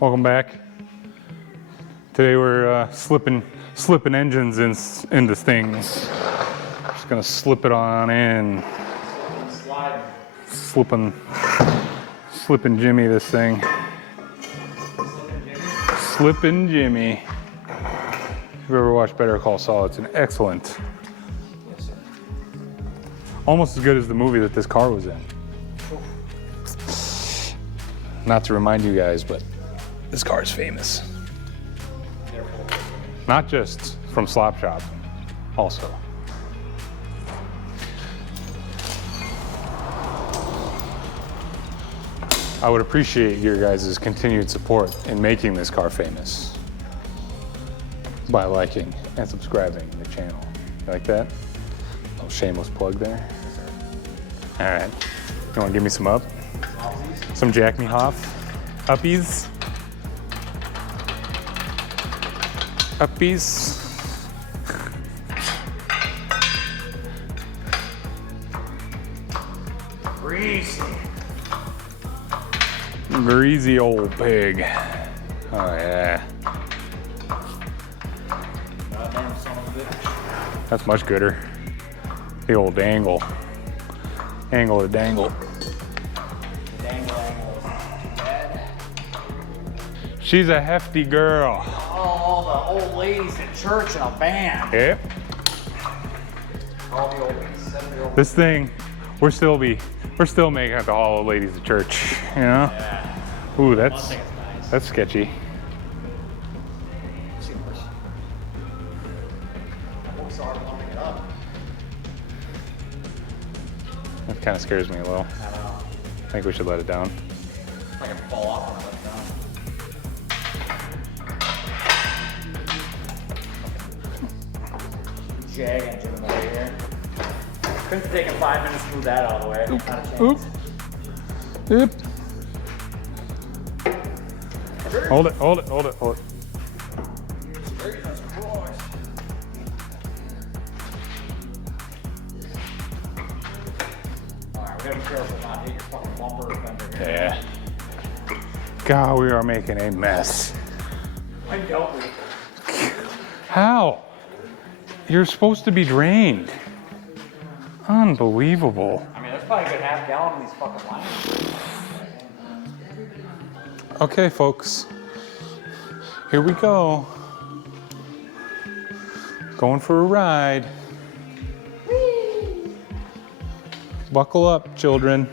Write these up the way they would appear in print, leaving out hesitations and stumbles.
Welcome back. Today we're slipping engines into things. Just gonna slip it on in. Slipping Jimmy this thing. Slipping Jimmy. If you've ever watched Better Call Saul, it's an excellent. Yes, sir. Almost as good as the movie that this car was in. Not to remind you guys, but this car is famous. Not just from Slop Shop, also. I would appreciate your guys' continued support in making this car famous by liking and subscribing to the channel. You like that? Little shameless plug there. All right. You want to give me some up? Some Jack Me Hoff? Uppies? Uppies? Greasy. Greasy old pig. Oh yeah. Goddamn son of a bitch. That's much gooder. The old dangle. Angle to dangle. The dangle angle is too bad. She's a hefty girl. All the old ladies in church in a band. Yep. All the old ladies, 70 old This thing, we're still making it to all the ladies at church, you know? Yeah. Ooh, One thing is nice. that's sketchy. See worse. I worked so hard pumping it up. That kind of scares me a little. I don't know. I think we should let it down. If I can fall off when I let it down. Jag engine in the way here. Couldn't have taken 5 minutes to move that out of the way. Not a chance. Oop. Oop. Hold it. Alright, we gotta be careful not to hit your fucking bumper or fender here. Yeah. God, we are making a mess. Why don't we? How? You're supposed to be drained. Unbelievable. I mean, there's probably a good half gallon in these fucking lines. Okay, folks. Here we go. Going for a ride. Whee! Buckle up, children.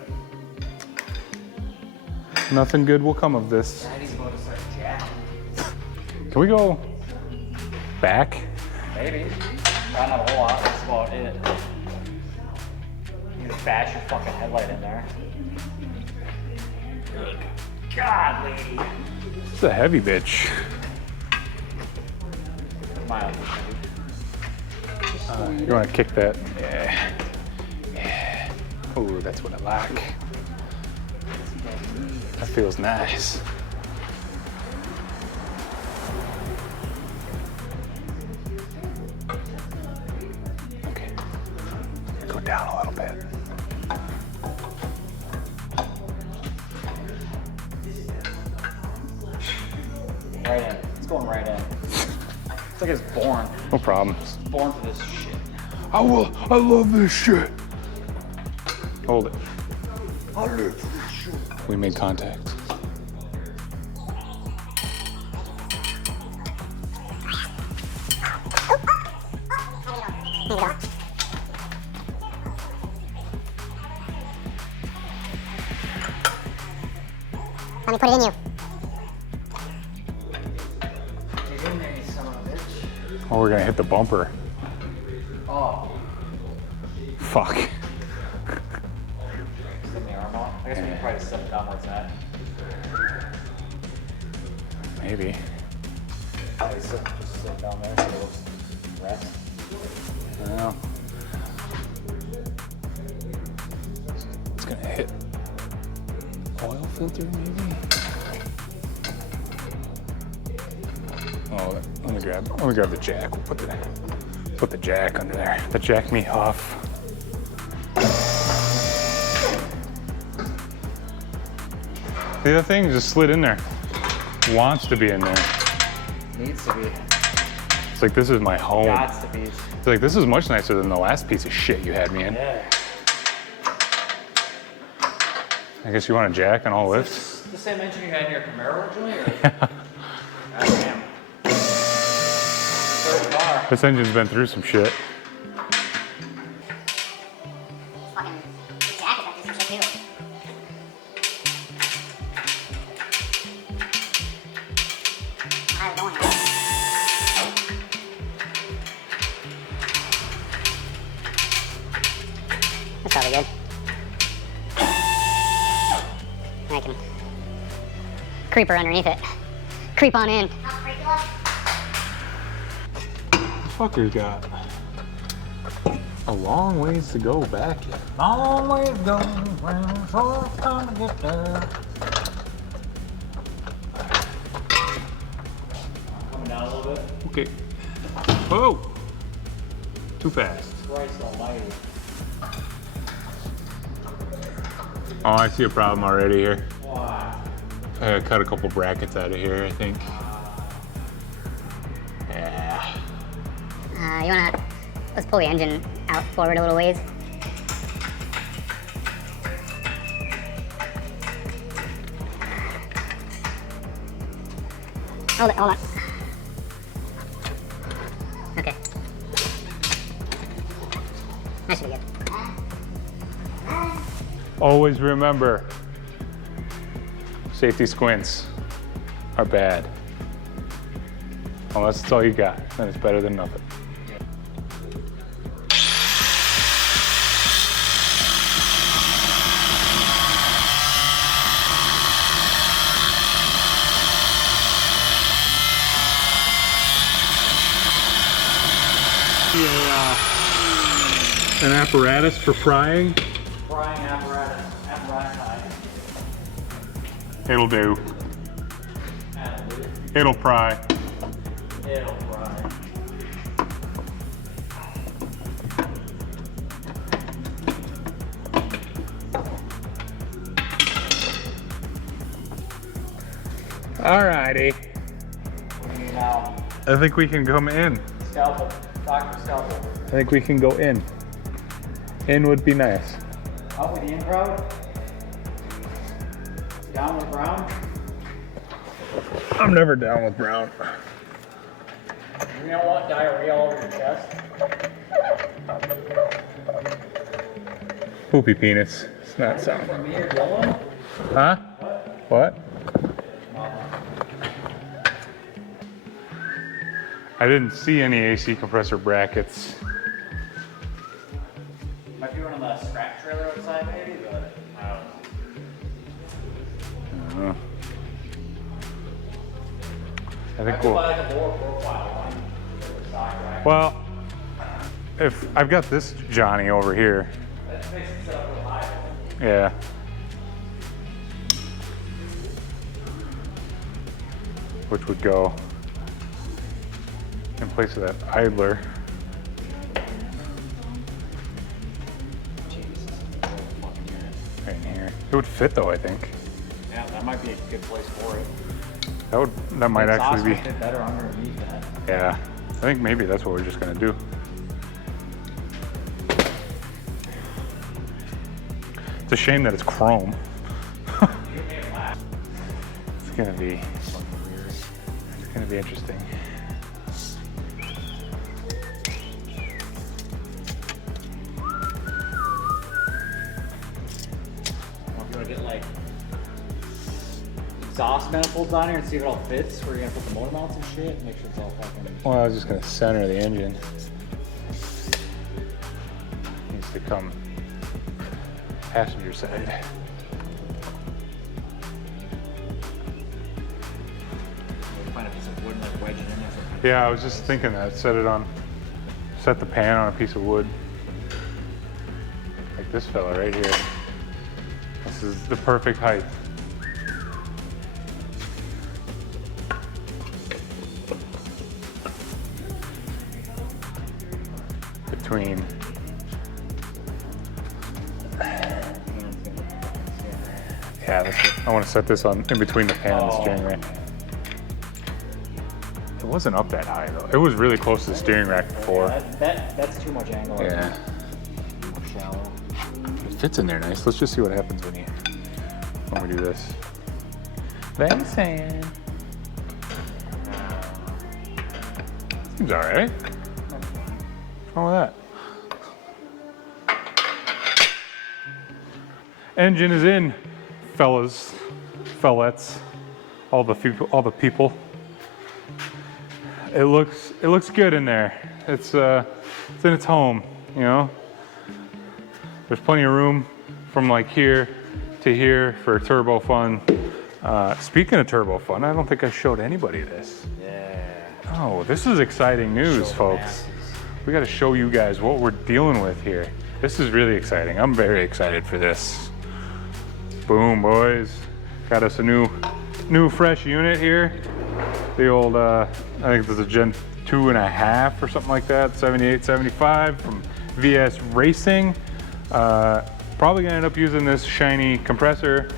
Nothing good will come of this. Daddy's about to start jacking. Can we go back? Maybe. Not a whole lot. That's about it. You can bash your fucking headlight in there. Good God, lady. It's a heavy bitch. Mild. You want to kick that? Yeah. Yeah. Ooh, that's what I like. That feels nice. Okay. Go down a little bit. Right in. It's going right in. It's like it's born. No problem. It's born for this shit. I love this shit. Hold it. I live for this shit. We made contact. Let me put it in you. Get in there, you son of a bitch. Oh, we're gonna hit the bumper. Oh. Fuck. Send the arm off. I guess we can probably just set it down where it's at. Maybe. Probably just sit down there so it looks rest. Well, it's gonna hit oil filter, maybe. Oh, let me grab the jack. We'll put the jack under there. The Jack Me Hoff. The other thing just slid in there. wants to be in there. Needs to be. It's like, this is my home. Gots to be. It's like, this is much nicer than the last piece of shit you had me in. Yeah. I guess you want a jack and all lifts? The same engine you had in your Camaro originally? Or? Goddamn. Third car. This engine's been through some shit. Fucking Jack is up to some shit too. How's it going? That's probably good. I can creeper underneath it. Creep on in. Fucker's got a long ways to go back yet. Long way to go, round short time to get there. Coming down a little bit. Okay. Whoa! Too fast. Christ almighty. Oh, I see a problem already here. Wow. I cut a couple brackets out of here, I think. Yeah. You wanna, let's pull the engine out forward a little ways. Hold it, hold on. Okay. That should be good. Always remember, safety squints are bad. Unless it's all you got, then it's better than nothing. An apparatus for prying. Frying apparatus. It'll do. It'll pry. It'll fry. Alrighty. Now, I think we can come in. scalpel. Dr. Scalpel. I think we can go in. In would be nice. Up with the in crowd. Down with Brown. I'm never down with Brown. You don't want diarrhea all over your chest. Poopy penis. It's not sound. From me or Dylan? Huh? What? I didn't see any AC compressor brackets. Might be one on the scrap trailer outside, maybe, but I don't know. I think I could we'll. buy like a lower profile one. Stock rack. Well, if I've got this Johnny over here. That makes it set up real high. Yeah. Which would go in place of that idler. Right in here. It would fit though, I think. Yeah, that might be a good place for it. That might actually be. Fit better underneath that. Yeah. I think maybe that's what we're just gonna do. It's a shame that it's chrome. It's gonna be interesting. If you want to get like exhaust manifolds on here and see if it all fits, where you're gonna put the motor mounts and shit, make sure it's all fucking. Well, I was just gonna center the engine. Needs to come passenger side. Find a piece of wood and like wedge it in there. Yeah, I was just thinking that. Set the pan on a piece of wood. Like this fella right here. This is the perfect height. Between. Yeah, I want to set this on in between the pan and the steering wheel. It wasn't up that high though. It was really close to the steering rack before. That's too much angle. Yeah. Shallow. It fits in there nice. Let's just see what happens when we do this. Vincent. Seems all right. What's wrong with that? Engine is in, fellas, fellettes, all the people. It looks good in there. It's in its home, you know. There's plenty of room from like here to here for turbo fun. Speaking of turbo fun, I don't think I showed anybody this. Yeah. Oh, this is exciting news, folks. We got to show you guys what we're dealing with here. This is really exciting. I'm very excited for this. Boom, boys. Got us a new fresh unit here. The old, I think this is a Gen 2.5 or something like that, 78, 75 from VS Racing. Probably gonna end up using this shiny compressor,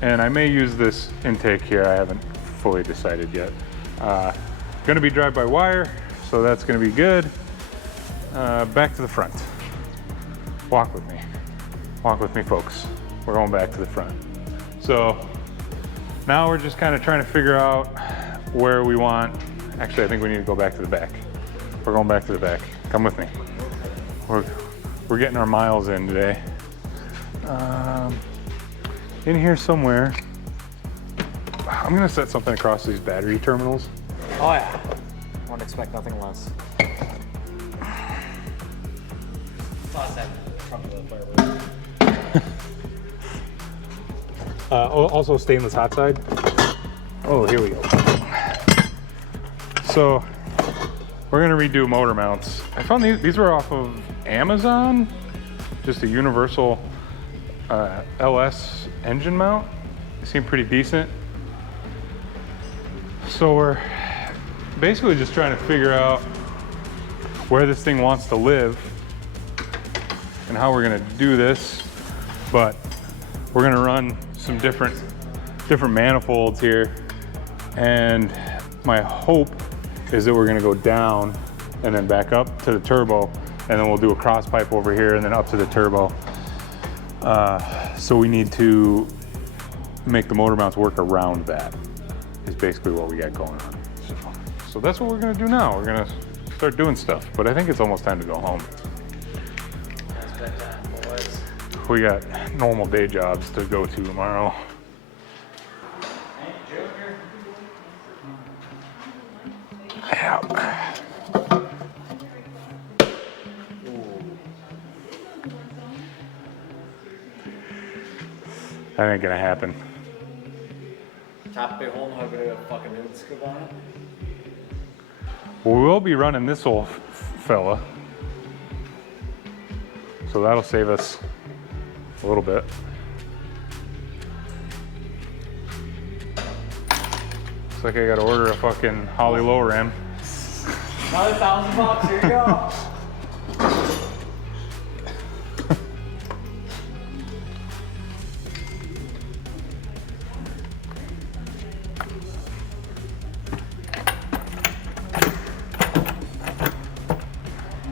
and I may use this intake here. I haven't fully decided yet. Gonna be drive-by-wire, so that's gonna be good. Back to the front. Walk with me. Walk with me, folks. We're going back to the front. So now we're just kind of trying to figure out where we want. Actually, I think we need to go back to the back. We're going back to the back. Come with me. We're getting our miles in today. In here somewhere, I'm gonna set something across these battery terminals. Oh yeah. Won't expect nothing less. Toss that trunk of the fireworks. Also stainless hot side. Oh, here we go. So we're gonna redo motor mounts. I found these were off of Amazon, just a universal LS engine mount. They seem pretty decent. So we're basically just trying to figure out where this thing wants to live and how we're gonna do this. But we're gonna run some different manifolds here, and my hope is that we're gonna go down and then back up to the turbo, and then we'll do a cross pipe over here and then up to the turbo. So we need to make the motor mounts work around that, is basically what we got going on. So that's what we're gonna do now. We're gonna start doing stuff, but I think it's almost time to go home. That's bedtime, boys. We got normal day jobs to go to tomorrow. Yeah. That ain't gonna happen. Top big hole, no good a fucking nude scoop on it. Well, we will be running this old fella, so that'll save us a little bit. Looks like I gotta order a fucking Holly low rim. Another $1,000, here you go.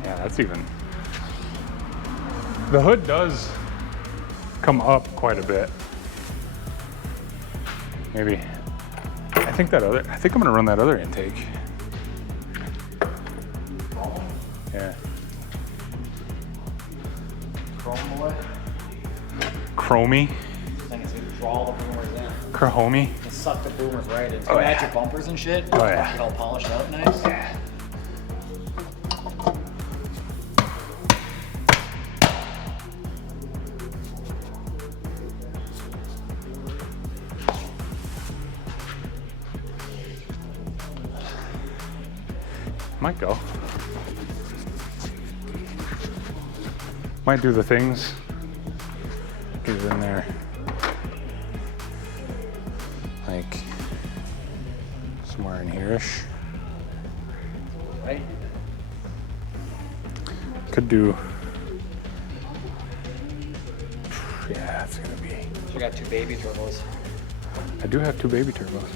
Yeah, that's even. The hood does come up quite a bit. Maybe. I think I'm gonna run that other intake. Yeah. Chrome away. Chromey. Thing is, you draw all the boomers in. Chromey. And suck the boomers right in. Oh, Add yeah. your bumpers and shit. Oh, yeah. Get it all polished out nice. Yeah. Might go. Might do the things. Get it in there. Like somewhere in here-ish. Right? Could do. Yeah, it's gonna be. So we got two baby turbos. I do have two baby turbos.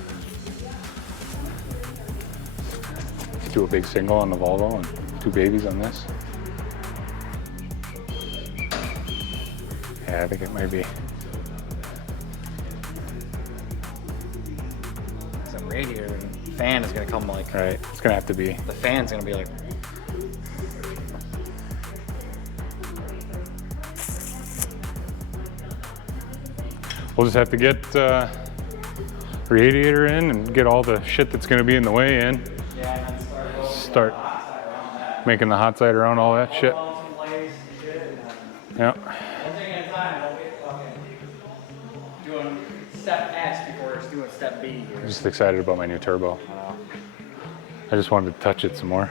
do a big single on the Volvo and 2 babies on this. Yeah, I think it might be. Some radiator and fan is gonna come like. Right, it's gonna have to be. The fan's gonna be like. We'll just have to get radiator in and get all the shit that's gonna be in the way in. Yeah, and then Start making the hot side around all that shit. Yeah. One thing at a time, don't get fucking doing step S before it's doing step B here. I'm just excited about my new turbo. I just wanted to touch it some more.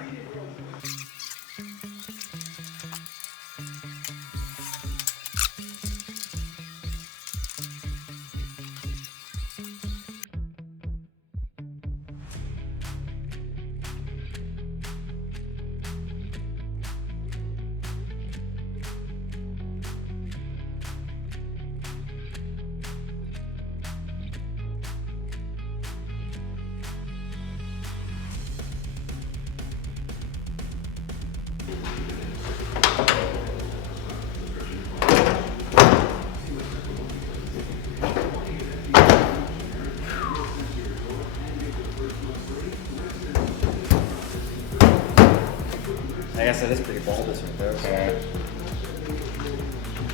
I guess that is pretty bulbous right there. So. Yeah.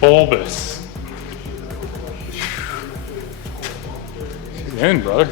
Bulbous. She's in, brother.